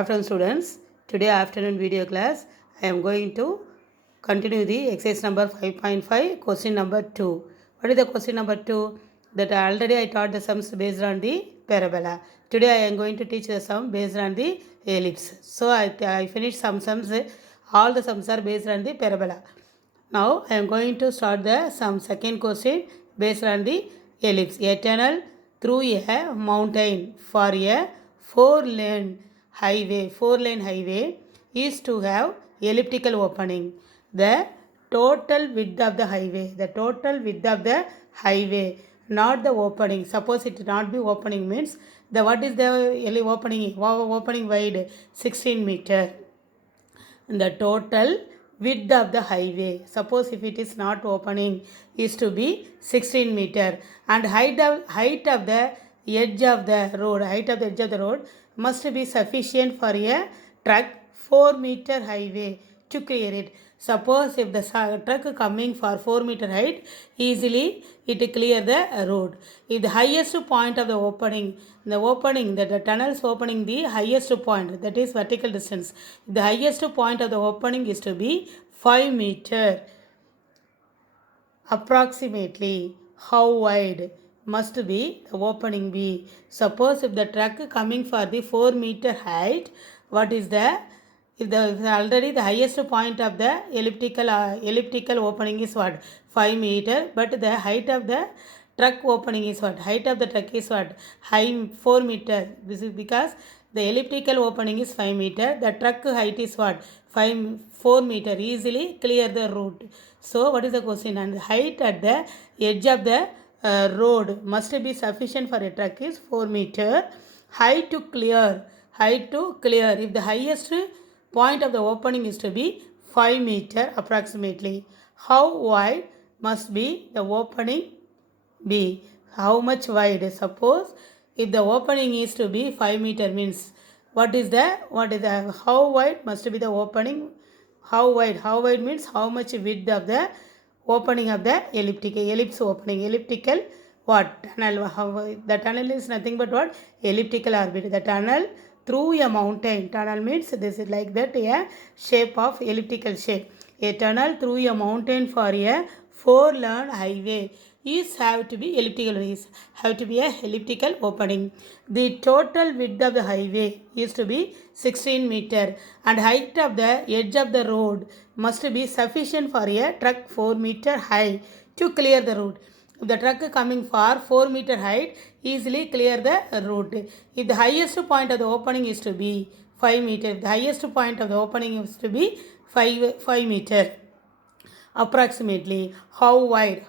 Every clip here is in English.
Afternoon students, today afternoon video class I am going to continue the exercise number 5.5 question number 2. What is the question number 2? That already I taught the sums based on the parabola. Today I am going to teach the sum based on the ellipse. So I finished some sums. All the sums are based on the parabola. Now I am going to start the second question based on the ellipse. A tunnel through a mountain for a four-lane highway is to have elliptical opening. The total width of the highway, not the opening. Suppose it not be opening means the what is the opening wide 16 meter. The total width of the highway, suppose if it is not opening, is to be 16 meter, and height of the edge of the road must be sufficient for a truck 4 meter highway to clear it. Suppose if the truck coming for 4 meter height, easily it clear the road. If the highest point of the opening, the tunnel's opening, the highest point, that is vertical distance, the highest point of the opening is to be 5 meter. Approximately how wide must be the opening be? Suppose if the truck coming for the 4 meter height, what is the if already the highest point of the elliptical opening is what? 5 meter, but the height of the truck opening is what? Height of the truck is what? 4 meter. This is because the elliptical opening is 5 meter. The truck height is what? 4 meter. Easily clear the route. So what is the question? And the height at the edge of the road must be sufficient for a truck is 4 meter. Height to clear. If the highest point of the opening is to be 5 meter approximately. How wide must be the opening be? How much wide? Suppose if the opening is to be 5 meter means what is the how wide must be the opening? How wide means how much width of the opening of the ellipse opening. Elliptical what? Tunnel. The tunnel is nothing but what? Elliptical orbit. The tunnel through a mountain. Tunnel means this is like that, a shape of elliptical shape. A tunnel through a mountain for a four-lane highway is have to be a elliptical opening. The total width of the highway is to be 16 meter, and height of the edge of the road must be sufficient for a truck 4 meter high to clear the road. If the truck coming for 4 meter height, easily clear the route. If the highest point of the opening is to be 5 meter, the highest point of the opening is to be 5 meter. Approximately how wide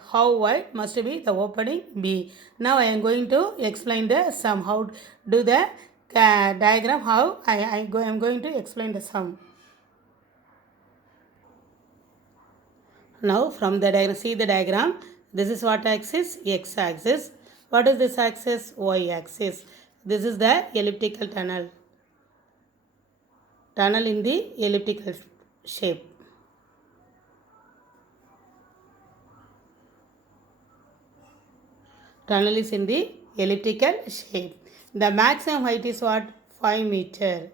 must be the opening be? Now I am going to explain the sum. How do the diagram? How I am going to explain the sum. Now from the diagram, see the diagram. This is what axis? X axis. What is this axis? Y axis. This is the elliptical tunnel. Tunnel in the elliptical shape. Tunnel is in the elliptical shape. The maximum height is what? 5 meter.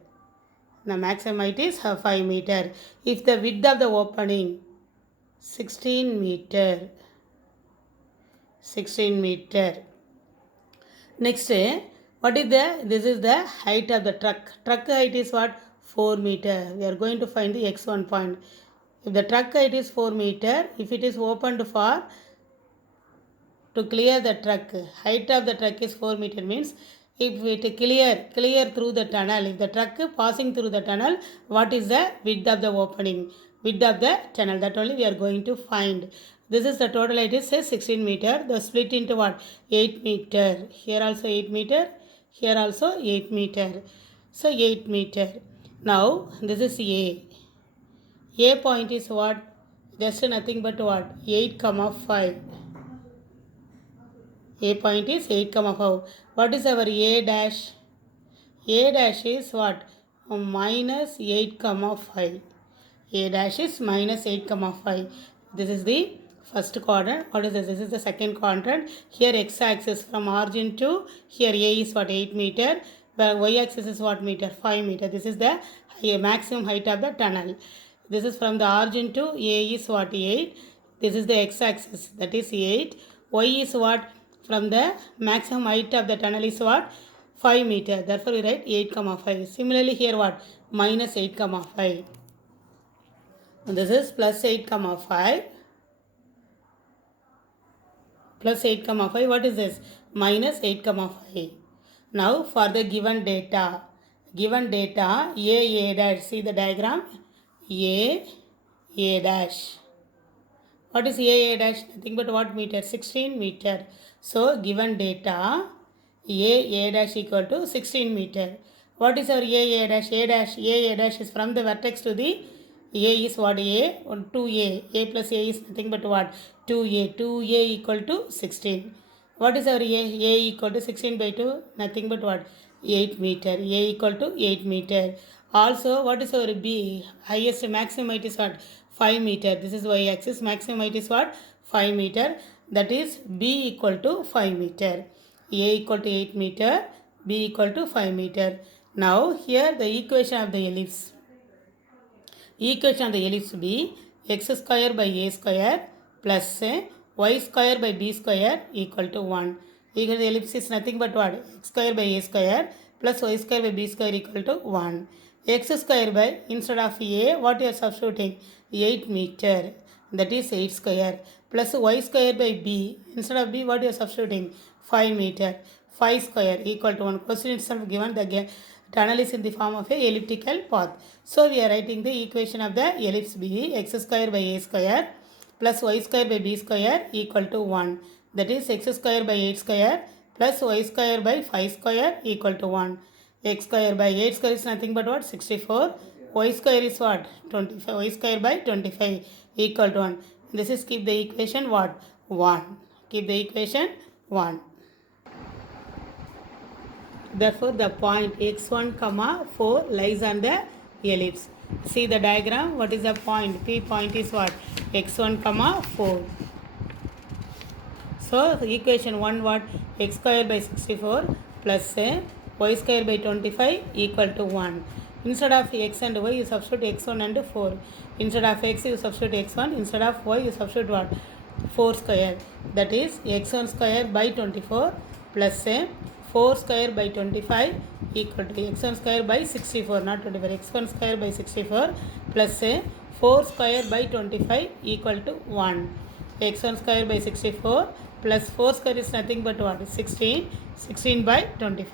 The maximum height is 5 meter. If the width of the opening 16 meter. Next, what is this is the height of the truck. Truck height is what? 4 meter. We are going to find the x1 point. If the truck height is 4 meter, if it is opened for to clear the truck, height of the truck is 4 meter means if it clear through the tunnel, if the truck passing through the tunnel, what is the width of the opening? Width of the tunnel, that only we are going to find. This is the total height is 16 meter. The split into what? 8 meter. Here also 8 meter. Here also 8 meter. So 8 meter. Now this is A. A point is what? Just nothing but what? 8, 5. A point is 8, 5. What is our A dash? A dash is what? Minus 8, 5. A dash is minus 8, 5. This is the first quadrant. What is this? This is the second quadrant. Here x axis from origin to here A is what? 8 meter. where y-axis is what meter? 5 meter. This is the maximum height of the tunnel. This is from the origin to A is what? 8. This is the x-axis, that is 8. Y is what? From the maximum height of the tunnel is what? 5 meter. Therefore we write 8 comma 5. Similarly here what? Minus 8 comma 5. And this is plus 8 comma 5. Plus 8 comma 5. What is this? Minus 8 comma 5. Now for the given data A dash, see the diagram, A dash. What is A dash? Nothing but what meter? 16 meter. So given data A dash equal to 16 meter. What is our A dash? A dash is from the vertex to the A is what? 2A. A plus A is nothing but what? 2A. 2A equal to 16. What is our A? A equal to 16 by 2? Nothing but what? 8 meter. A equal to 8 meter. Also, what is our B? Highest maximum height is what? 5 meter. This is y-axis. Maximum height is what? 5 meter. That is B equal to 5 meter. A equal to 8 meter. B equal to 5 meter. Now, here the equation of the ellipse. Equation of the ellipse be x square by a square plus y square by b square equal to 1. Equal to the ellipse is nothing but what? X square by a square plus y square by b square equal to 1. X square by, instead of a, what you are substituting? 8 meter. That is 8 square. Plus y square by b. Instead of b, what you are substituting? 5 meter. 5 square equal to 1. Question itself given the tunnel is in the form of a elliptical path. So we are writing the equation of the ellipse be x square by a square plus y square by b square equal to 1. That is x square by 8 square plus y square by 5 square equal to 1. X square by 8 square is nothing but what? 64. Y square is what? 25. Y square by 25 equal to 1. This is keep the equation what? 1. Keep the equation 1. Therefore, the point x1, 4 lies on the ellipse. See the diagram. What is the point? P point is what? x1, 4. So, equation 1 what? X square by 64 plus y square by 25 equal to 1. Instead of x and y, you substitute x1 and 4. Instead of x, you substitute x1. Instead of y, you substitute what? 4 square. That is x1 square by 24 plus 4 square by 25 equal to x1 square by 64, not 24. x1 square by 64 plus 4 square by 25 equal to 1. x1 square by 64 plus 4 square is nothing but what? 16. 16 by 25.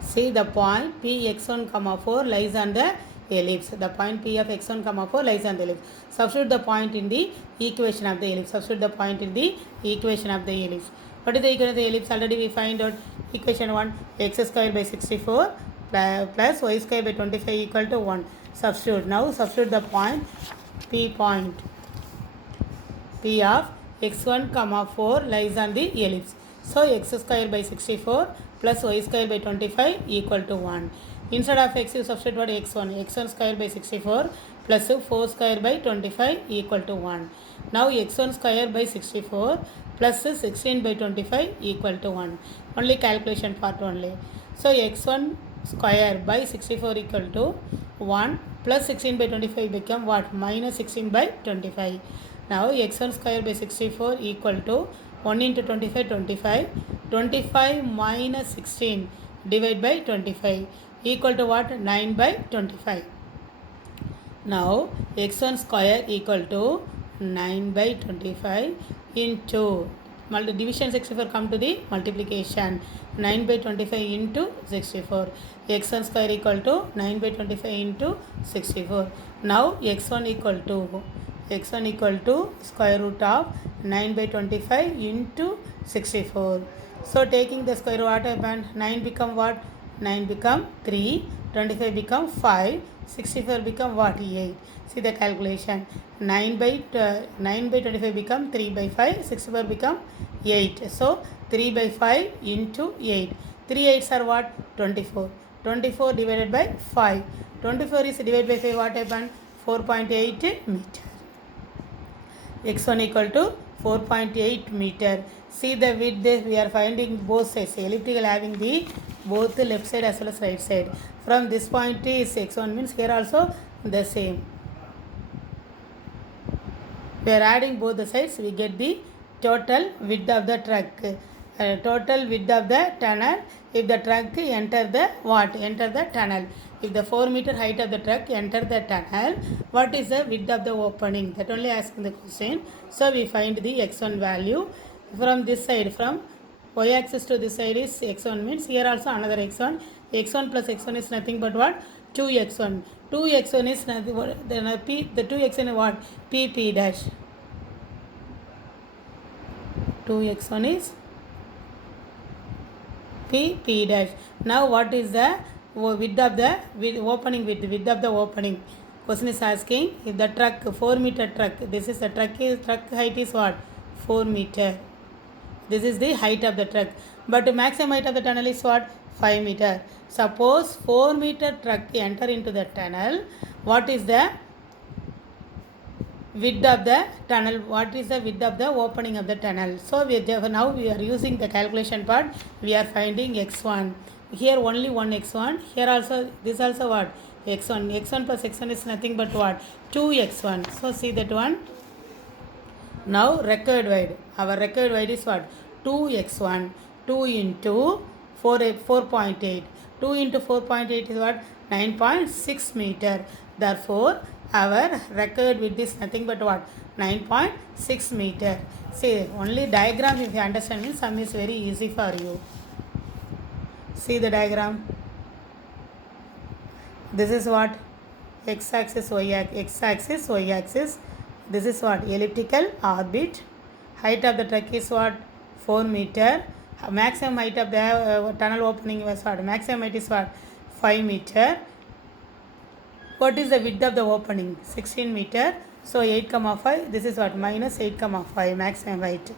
See the point P x1, 4 lies on the ellipse. The point P of x1, 4 lies on the ellipse. Substitute the point in the equation of the ellipse. Substitute the point in the equation of the ellipse. What is the equation of the ellipse? Already we find out equation 1 x square by 64 plus y square by 25 equal to 1. Substitute. Now substitute the point P point. P of x1, 4 lies on the ellipse. So x square by 64 plus y square by 25 equal to 1. Instead of x, you substitute what? x1. x1 square by 64 plus 4 square by 25 equal to 1. Now x1 square by 64 plus 16 by 25 equal to 1. Only calculation part only. So x1 square by 64 equal to 1 plus 16 by 25 become what? Minus 16 by 25. Now x1 square by 64 equal to 1 into 25, 25. 25 minus 16 divided by 25 equal to what? 9 by 25. Now x1 square equal to 9 by 25 into division 64 come to the multiplication. 9 by 25 into 64. x1 square equal to 9 by 25 into 64. Now x1 equal to square root of 9 by 25 into 64. So taking the square root, what happened? 9 become what? 9 become 3, 25 become 5, 64 become what? 8. See the calculation. 9 by 25 become 3 by 5, 64 become 8. So 3 by 5 into 8. 3 8s are what? 24. 24 divided by 5. 24 is divided by 5. What happened? 4.8 meter. x1 equal to 4.8 meter. See the width, we are finding both sides. Elliptical having the both the left side as well as right side. From this point is x1 means here also the same. We are adding both the sides, we get the total width of the truck. Total width of the tunnel if the truck enter the what? Enter the tunnel. If the 4 meter height of the truck enter the tunnel, what is the width of the opening? That only asking the question. So we find the x1 value from this side, from y axis to this side is x1 means here also another x1. x1 plus x1 is nothing but what? 2x1. 2x1 is nothing but then p, the 2x1 is what? P dash. 2x1 is P dash. Now what is the width of the opening width of the opening? Question is asking if the truck 4 meter truck, this is the truck height is what? 4 meter. This is the height of the truck. But the maximum height of the tunnel is what? 5 meter. Suppose 4 meter truck enter into the tunnel. What is the width of the tunnel? What is the width of the opening of the tunnel? So now we are using the calculation part. We are finding x1. Here only one x1. Here also this also what? x1. x1 plus x1 is nothing but what? 2x1. So see that one. Now required wide. Our required wide is what? 2x1. 2 into 4.8. 2 into 4.8 is what? 9.6 meter. Therefore, our required width is nothing but what? 9.6 meter. See, only diagram if you understand means sum is very easy for you. See the diagram. This is what? X-axis, x-axis, y-axis. This is what? Elliptical orbit. Height of the truck is what? 4 meter. Maximum height of the tunnel opening was what? Maximum height is what? 5 meter. What is the width of the opening? 16 meter. So 8, 5. This is what? Minus 8, 5 maximum height.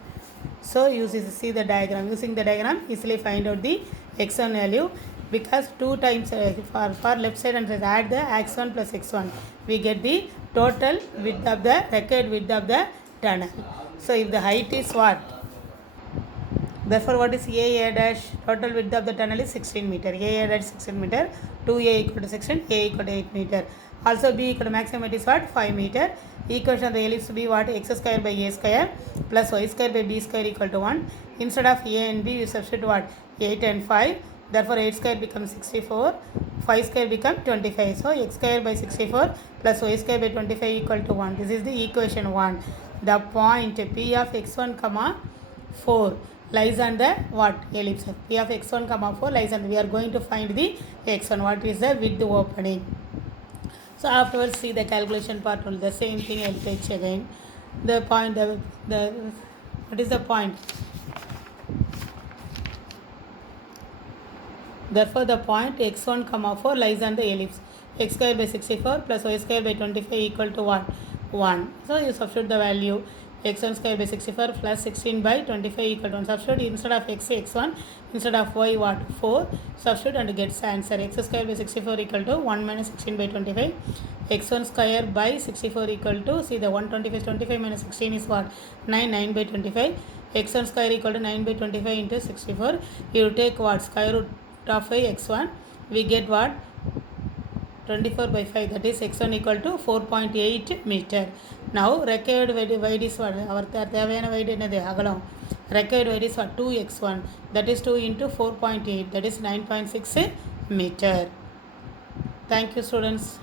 So see the diagram. Using the diagram, easily find out the x1 value. Because 2 times for left side and right, add the x1 plus x1. We get the total width of the required width of the tunnel. So if the height is what? Therefore, what is A dash? Total width of the tunnel is 16 meter. A dash 16 meter. 2A equal to 16. A equal to 8 meter. Also B equal to maximum height is what? 5 meter. Equation of the ellipse to be what? X square by A square plus Y square by B square equal to 1. Instead of A and B, you substitute what? 8 and 5. Therefore, 8 square becomes 64. 5 square becomes 25. So, x square by 64 plus y square by 25 equal to 1. This is the equation 1. The point P of x1, 4 lies on the what? Ellipse. P of x1, 4 lies on. We are going to find the x1. What is the width opening? So, afterwards, see the calculation part. The same thing I will teach again. The point, what is the point? Therefore, the point x1, 4 lies on the ellipse. X square by 64 plus y square by 25 equal to what? 1. So, you substitute the value x1 square by 64 plus 16 by 25 equal to 1. Substitute instead of x, x1, instead of y, what? 4. Substitute and gets answer. X square by 64 equal to 1 minus 16 by 25. X1 square by 64 equal to, see the 125 25 minus 16 is what? 9 by 25. X1 square equal to 9 by 25 into 64. You take what? Square root of x1, we get what? 24 by 5, that is x1 equal to 4.8 meter. Now required wide is what? Our தேவையான wide என்னது? அகலம். Required wide is what? 2x1, that is 2 into 4.8, that is 9.6 meter. Thank you, students.